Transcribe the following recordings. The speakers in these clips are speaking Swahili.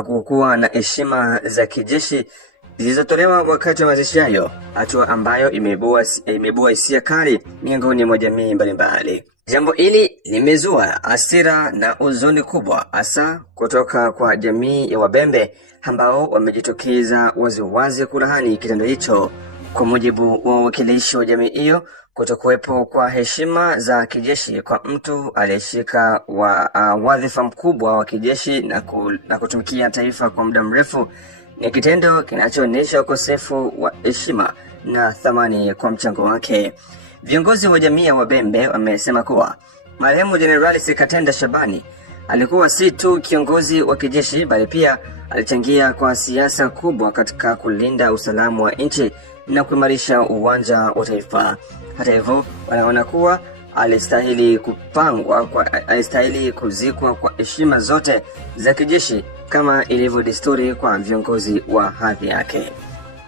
hakukuwa na heshima za kijeshi zilizotolewa wakati wa mazishi hayo, hatua ambayo imeibua hisia kali miongoni mwa jamii mbalimbali. Jambo hili limezua hasira na huzuni kubwa, hasa kutoka kwa jamii ya Wabembe ambao wamejitokeza waziwazi kulaani kitendo hicho. Kwa mujibu wa wawakilishi wa jamii hiyo, kutokuwepo kwa heshima za kijeshi kwa mtu aliyeshika wadhifa mkubwa wa kijeshi na kutumikia taifa kwa muda mrefu ni kitendo kinachoonyesha ukosefu wa heshima na thamani kwa mchango wake. Viongozi wa jamii ya Wabembe wamesema kuwa marehemu Jenerali Sekatenda Shabani alikuwa si tu kiongozi wa kijeshi bali pia alichangia kwa siasa kubwa katika kulinda usalama wa nchi na kuimarisha uwanja wa taifa. Hata hivyo, wanaona kuwa alistahili kuzikwa kwa heshima zote za kijeshi kama ilivyo desturi kwa viongozi wa hadhi yake.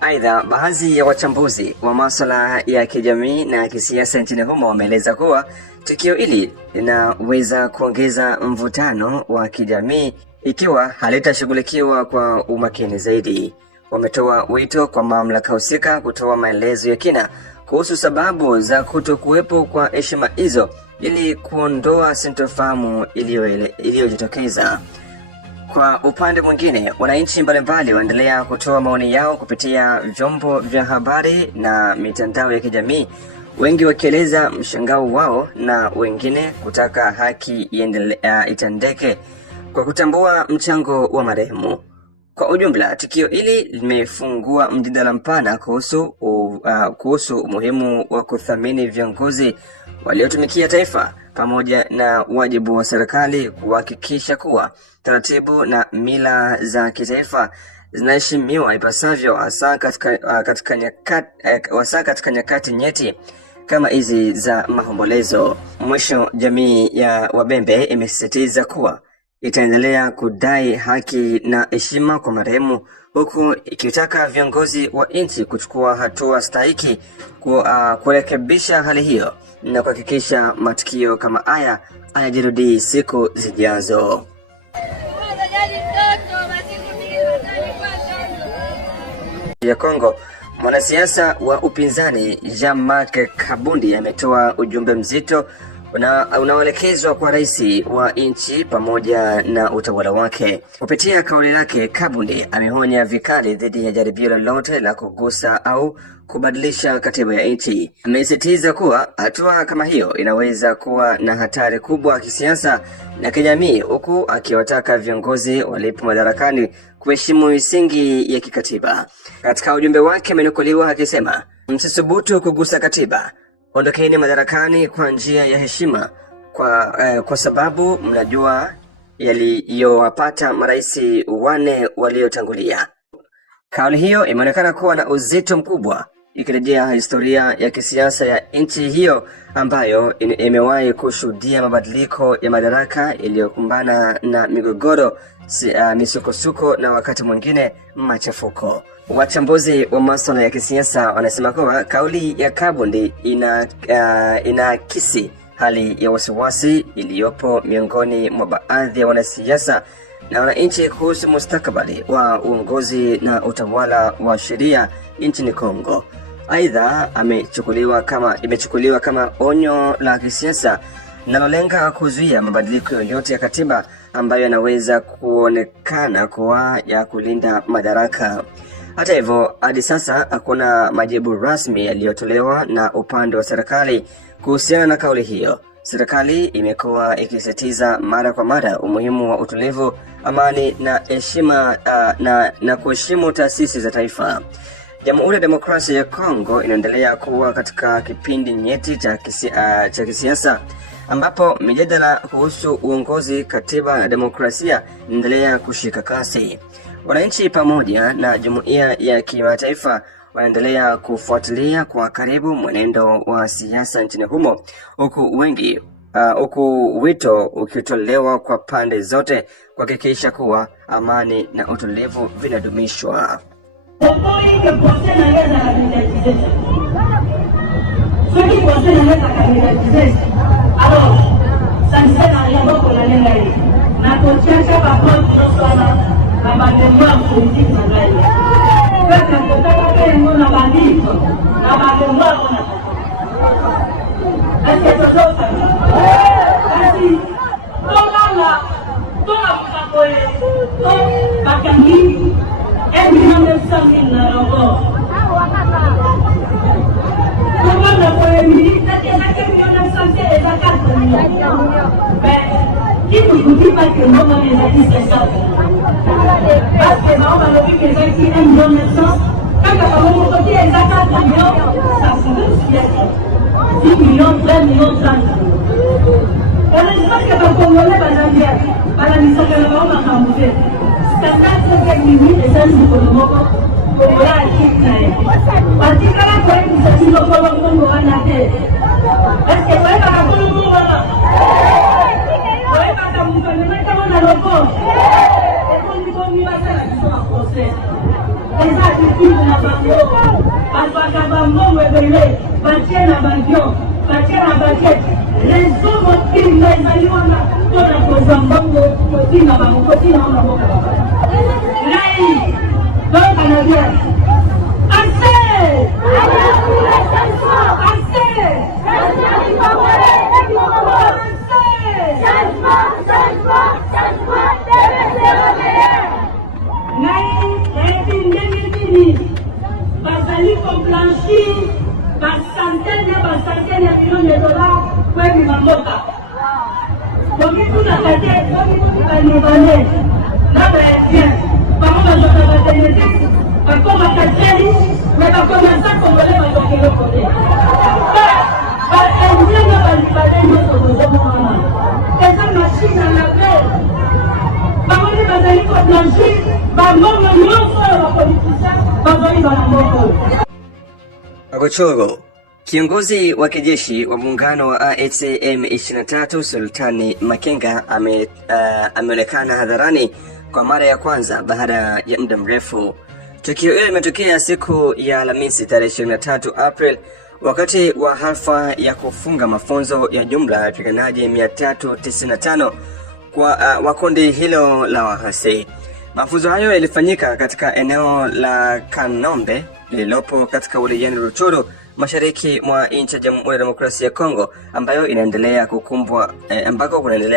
Aidha, baadhi ya wachambuzi wa masuala ya kijamii na kisiasa nchini humo wameeleza kuwa tukio hili linaweza kuongeza mvutano wa kijamii ikiwa halitashughulikiwa kwa umakini zaidi. Wametoa wito kwa mamlaka husika kutoa maelezo ya kina kuhusu sababu za kutokuwepo kwa heshima hizo ili kuondoa sintofahamu iliyojitokeza. Kwa upande mwingine, wananchi mbalimbali waendelea kutoa maoni yao kupitia vyombo vya habari na mitandao ya kijamii, wengi wakieleza mshangao wao na wengine kutaka haki itendeke kwa kutambua mchango wa Kwa ujumla, tukio hili limefungua mjadala mpana kuhusu umuhimu wa kuthamini viongozi waliotumikia taifa pamoja na wajibu wa serikali kuhakikisha kuwa taratibu na mila za kitaifa zinaheshimiwa ipasavyo, hasa katika nyakati nyeti kama hizi za maombolezo. Mwisho, jamii ya Wabembe imesisitiza kuwa itaendelea kudai haki na heshima kwa marehemu, huku ikitaka viongozi wa nchi kuchukua hatua stahiki kurekebisha hali hiyo na kuhakikisha matukio kama haya hayajirudi siku zijazo. Ya Kongo, mwanasiasa wa upinzani Jean-Marc Kabundi ametoa ujumbe mzito unaoelekezwa kwa rais wa nchi pamoja na utawala wake. Kupitia kauli lake, Kabundi ameonya vikali dhidi ya jaribio lolote la kugusa au kubadilisha katiba ya nchi. Amesisitiza kuwa hatua kama hiyo inaweza kuwa na hatari kubwa kisiasa na kijamii, huku akiwataka viongozi walipo madarakani kuheshimu misingi ya kikatiba. Katika ujumbe wake amenukuliwa akisema, "Msisubutu kugusa katiba. Ondokeni madarakani kwa njia ya heshima kwa sababu mnajua yaliyowapata marais wane waliotangulia." Kauli hiyo imeonekana kuwa na uzito mkubwa, ikirejea historia ya kisiasa ya nchi hiyo ambayo imewahi kushuhudia mabadiliko ya madaraka iliyokumbana na migogoro, misukosuko na wakati mwingine machafuko. Wachambuzi wa masuala ya kisiasa wanasema kuwa kauli ya Kabundi inaakisi hali ya wasiwasi iliyopo miongoni mwa baadhi ya wanasiasa na wananchi kuhusu mustakabali wa uongozi na utawala wa sheria nchini Kongo. Aidha, imechukuliwa kama onyo la kisiasa linalolenga kuzuia mabadiliko yoyote ya katiba ambayo yanaweza kuonekana kuwa ya kulinda madaraka. Hata hivyo, hadi sasa hakuna majibu rasmi yaliyotolewa na upande wa serikali kuhusiana na kauli hiyo. Serikali imekuwa ikisisitiza mara kwa mara umuhimu wa utulivu, amani na heshima na kuheshimu taasisi za taifa. Jamhuri ya Demokrasia ya Kongo inaendelea kuwa katika kipindi nyeti cha kisiasa ambapo mijadala kuhusu uongozi, katiba na demokrasia inaendelea kushika kasi. Wananchi pamoja na jumuiya ya kimataifa wanaendelea kufuatilia kwa karibu mwenendo wa siasa nchini humo, huku wito ukitolewa kwa pande zote kuhakikisha kuwa amani na utulivu vinadumishwa. Alors, ça ne sert à rien donc on a l'air là. Na kuchacha kwa abatembea politique na gari. Kaka kutaka kile na bandito na abatembea kuna. Asiyetoka. Basi tola mkakoe. Bakangi. Every number something na robo. Kama na kwa milita yake milioni something za kata. Kitu kulipa kidogo ni zaidi sana. Basi naomba nipige zaidi ya milioni 900. Kama kama mtu kia zakata ndio sasa ndio 10 milioni 20 milioni sana. Wanasema kwa Kongole banambia bana nisaka na mama kambuze. Standard ya mimi sasa niko moko kwa kitu. Patikana kwa hiyo sasa kwa Mungu anate. Basi kwa hiyo kwa Mungu ana centaines de millions de dollars pour les mamboka. Donc tout a été annulé. Là bien. Par contre, je vais vous dire, par contre, ma cachette, mais par contre, ça qu'on veut les mamboka le côté. Elle vient de valider notre maman. Et ça machine à la paix. Par contre, les bazaliques au plancher, par moment non seulement la politicien, par contre, dans la mort. Agochogo, kiongozi wa kijeshi wa muungano wa AFC M23 Sultani Makenga ameonekana hadharani kwa mara ya kwanza baada ya muda mrefu. Tukio hilo limetokea siku ya Alhamisi tarehe 23 April wakati wa hafla ya kufunga mafunzo ya jumla ya wapiganaji 395 wa kundi hilo la waasi. Mafunzo hayo yalifanyika katika eneo la Kanombe lililopo katika wilayani Rutshuru mashariki mwa nchi ya Jamhuri ya Demokrasia ya Kongo ambayo inaendelea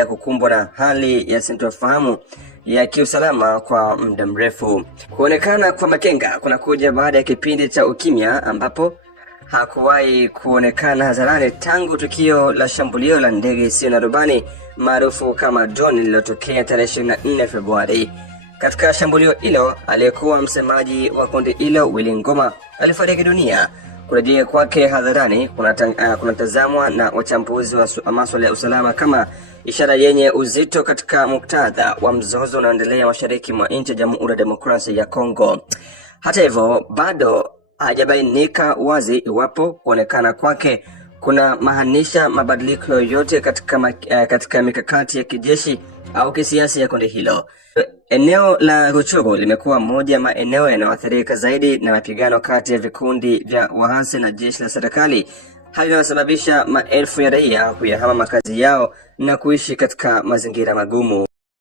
kukumbwa na hali ya sintofahamu ya kiusalama kwa muda mrefu. Kuonekana kwa Makenga kunakuja baada ya kipindi cha ukimya ambapo hakuwahi kuonekana hadharani tangu tukio la shambulio la ndege isiyo na rubani maarufu kama drone lililotokea tarehe 24 Februari. Katika shambulio hilo, aliyekuwa msemaji wa kundi hilo Willy Ngoma alifariki dunia. Kurejea kwake hadharani kunatazamwa na wachambuzi wa masuala ya usalama kama ishara yenye uzito katika muktadha wa mzozo unaoendelea mashariki mwa nchi ya Jamhuri ya Demokrasia ya Kongo. Hata hivyo, bado hajabainika wazi iwapo kuonekana kwake kuna maanisha mabadiliko yoyote katika mikakati ya kijeshi au kisiasa ya kundi hilo. Eneo la Rutshuru limekuwa moja maeneo yanayoathirika zaidi na mapigano kati ya vikundi vya waasi na jeshi la serikali, hali inayosababisha maelfu ya raia kuyahama makazi yao na kuishi katika mazingira magumu.